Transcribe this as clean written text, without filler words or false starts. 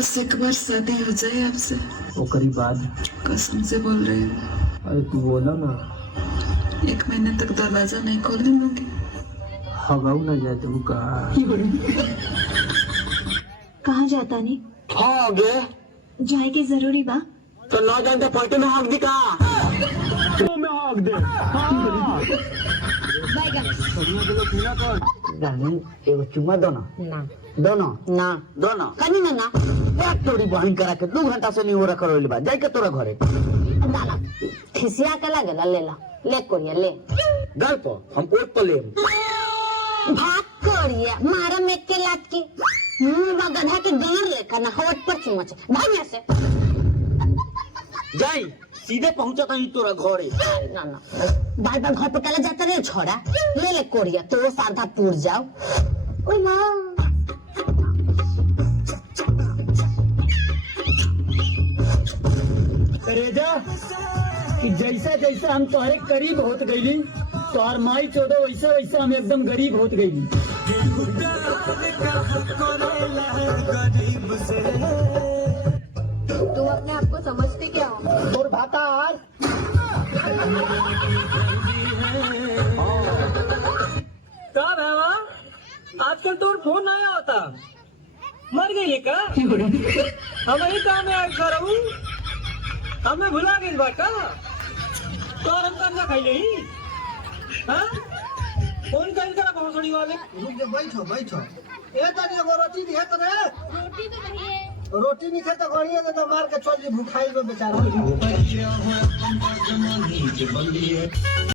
बस एक बार शादी हो जाए आपसे। ओकरी बाद कसम से बोल रही हूँ। अरे तू बोला ना। 1 महीने तक दरवाजा नहीं खोलने दूंगी। हगाऊ ना जाए तू का। कहाँ जाता नहीं? हाँ गे जाए के जरूरी बा। तो ना जानते पलटे में हक दी का में हक दे। हाँ एगो चुम्मा दो ना दोनों कनी ना एक तोड़ी बहन करा के 2 घंटा से नहीं हो रखा रोली बात जाए के तोरा घरे दाला खिसिया के लागेला ले कोरिया ले गल पर हम ओट पर ले भाग कोरिया मारा में के लात की मुंह में गधा के गार लेखा ना होट पर चुमच भाग यहाँ से जाई सीधे पहुंचा था तोरा घरे। ना बार घर पे कला जाता रे छोड़ा ले कोरिया तो साधा पूर जाओ ओए माँ रेजा कि जैसा जैसा हम तुम्हारे करीब होत गईली तोहर माई 14 वैसा हम एकदम गरीब होत गईली। तुम अपने आप को समझते क्या हो? और भातार कब है वहाँ आजकल तो फोन नहीं आता मर गई का हम ही काम में आज कर हमें भुला गई बाटा तो हम करना खाई नहीं हाँ फोन करा पहुंचने वाले बैठो ये तो नहीं रोटी नहीं है तो रे रोटी तो नहीं है। रोटी नहीं खाता गणिया तो मार के चल जी भूखाई में बेचारा।